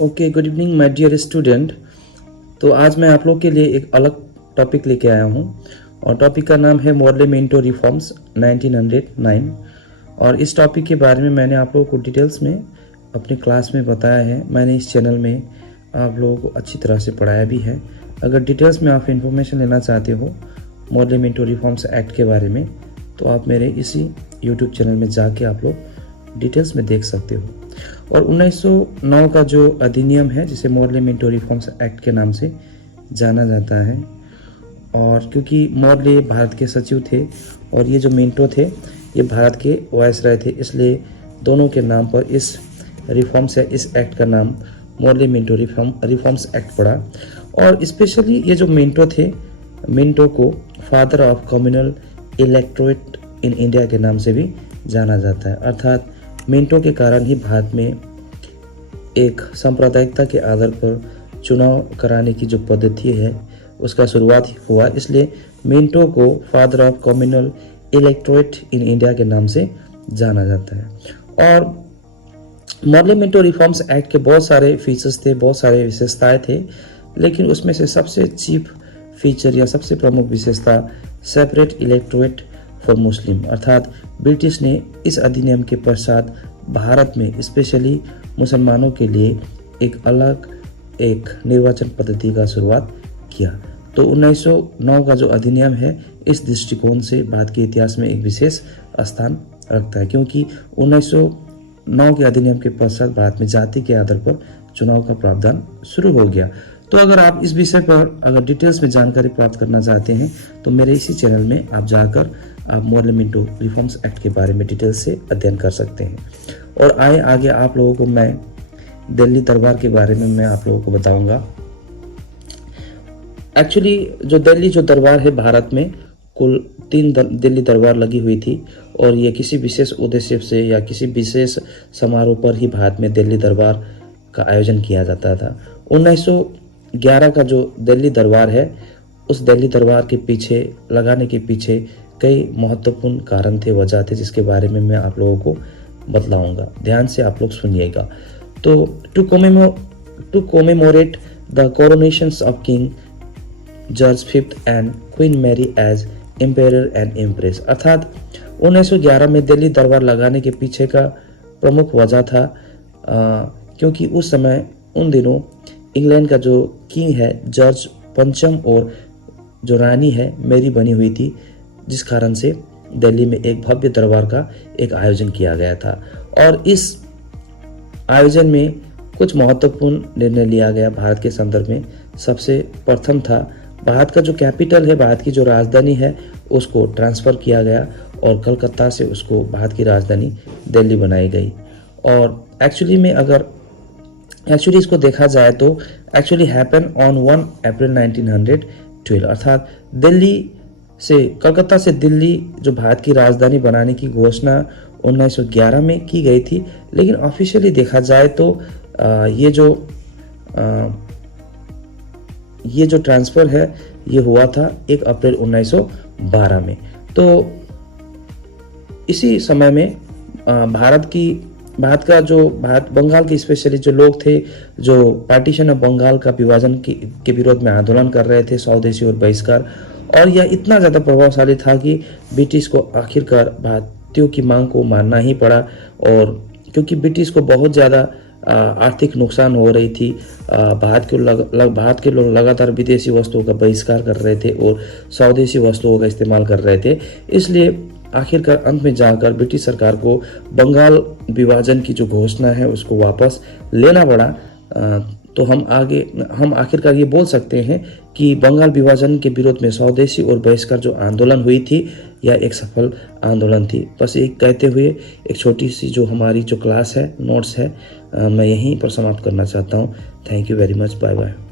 Okay, good evening my dear student. तो आज मैं आप लोग के लिए एक अलग टॉपिक लेके आया हूँ और टॉपिक का नाम है मॉर्ले मिंटो रिफॉर्म्स 1909। और इस टॉपिक के बारे में मैंने आप लोगों को डिटेल्स में अपनी क्लास में बताया है। मैंने इस चैनल में आप लोगों को अच्छी तरह से पढ़ाया भी है। अगर डिटेल्स में आप इन्फॉर्मेशन लेना चाहते हो मॉर्ले मिंटो रिफॉर्म्स एक्ट के बारे में तो आप मेरे इसी यूट्यूब चैनल में जाके आप लोग डिटेल्स में देख सकते हो। और 1909 का जो अधिनियम है जिसे मॉर्ले मिंटो रिफॉर्म्स एक्ट के नाम से जाना जाता है, और क्योंकि मॉर्ले भारत के सचिव थे और ये जो मिंटो थे ये भारत के वायसराय थे, इसलिए दोनों के नाम पर इस रिफॉर्म्स या इस एक्ट का नाम मॉर्ले मिंटो रिफॉर्म्स एक्ट पड़ा। और स्पेशली ये जो मिंटो थे, मिंटो को father of communal electorate in India के नाम से भी जाना जाता है। अर्थात मिंटो के कारण ही भारत में एक सांप्रदायिकता के आधार पर चुनाव कराने की जो पद्धति है उसका शुरुआत हुआ, इसलिए मिंटो को father of communal electorate in India के नाम से जाना जाता है। और मॉर्ले मिंटो रिफॉर्म्स एक्ट के बहुत सारे फीचर्स थे, बहुत सारे विशेषताएं थे, लेकिन उसमें से सबसे चीफ फीचर या सबसे प्रमुख विशेषता सेपरेट इलेक्टोरेट फॉर मुस्लिम, अर्थात ब्रिटिश ने इस अधिनियम के पश्चात भारत में स्पेशली मुसलमानों के लिए एक अलग एक निर्वाचन पद्धति का शुरुआत किया। तो 1909 का जो अधिनियम है इस दृष्टिकोण से भारत के इतिहास में एक विशेष स्थान रखता है, क्योंकि 1909 के अधिनियम के पश्चात भारत में जाति के आधार पर चुनाव का प्रावधान शुरू हो गया। तो अगर आप इस विषय पर अगर डिटेल्स में जानकारी प्राप्त करना चाहते हैं तो मेरे इसी चैनल में आप जाकर आप मॉर्ले मिंटो रिफॉर्म्स एक्ट के बारे में डिटेल से अध्ययन कर सकते हैं। और आगे आप लोगों को मैं दिल्ली दरबार के बारे में मैं आप लोगों को बताऊंगा। एक्चुअली जो दरबार है भारत में कुल 3 दिल्ली दरबार लगी हुई थी, और ये किसी विशेष उद्देश्य से या किसी विशेष समारोह पर ही भारत में दिल्ली दरबार का आयोजन किया जाता था। 1911 का जो दिल्ली दरबार है उस दिल्ली दरबार के पीछे लगाने के पीछे कई महत्वपूर्ण कारण थे, वजह थे, जिसके बारे में मैं आप लोगों को बतलाऊंगा। ध्यान से आप लोग सुनिएगा। तो to commemorate the coronations of King George V and Queen Mary as empire and empress, अर्थात 1911 में दिल्ली दरबार लगाने के पीछे का प्रमुख वजह था क्योंकि उस समय उन दिनों इंग्लैंड का जो किंग है जॉर्ज पंचम और जो रानी है मैरी बनी हुई थी, जिस कारण से दिल्ली में एक भव्य दरबार का एक आयोजन किया गया था। और इस आयोजन में कुछ महत्वपूर्ण निर्णय लिया गया भारत के संदर्भ में। सबसे प्रथम था भारत का जो कैपिटल है, भारत की जो राजधानी है उसको ट्रांसफ़र किया गया और कलकत्ता से उसको भारत की राजधानी दिल्ली बनाई गई। और एक्चुअली इसको देखा जाए तो एक्चुअली हैपन ऑन 1 अप्रैल 1912, अर्थात कलकत्ता से दिल्ली जो भारत की राजधानी बनाने की घोषणा 1911 में की गई थी, लेकिन ऑफिशियली देखा जाए तो ये जो ट्रांसफ़र है ये हुआ था 1 अप्रैल 1912 में। तो इसी समय में बंगाल के स्पेशली जो लोग थे जो पार्टीशन ऑफ बंगाल का विभाजन के विरोध में आंदोलन कर रहे थे, स्वदेशी और बहिष्कार, और यह इतना ज़्यादा प्रभावशाली था कि ब्रिटिश को आखिरकार भारतीयों की मांग को मानना ही पड़ा। और क्योंकि ब्रिटिश को बहुत ज़्यादा आर्थिक नुकसान हो रही थी, भारत के लोग लगातार विदेशी वस्तुओं का बहिष्कार कर रहे थे और स्वदेशी वस्तुओं का इस्तेमाल कर रहे थे, इसलिए आखिरकार अंत में जाकर ब्रिटिश सरकार को बंगाल विभाजन की जो घोषणा है उसको वापस लेना पड़ा। तो हम आखिरकार ये बोल सकते हैं कि बंगाल विभाजन के विरोध में स्वदेशी और बहिष्कार जो आंदोलन हुई थी यह एक सफल आंदोलन थी। बस एक कहते हुए एक छोटी सी जो हमारी जो क्लास है, नोट्स है, मैं यहीं पर समाप्त करना चाहता हूँ। Thank you very much, bye bye.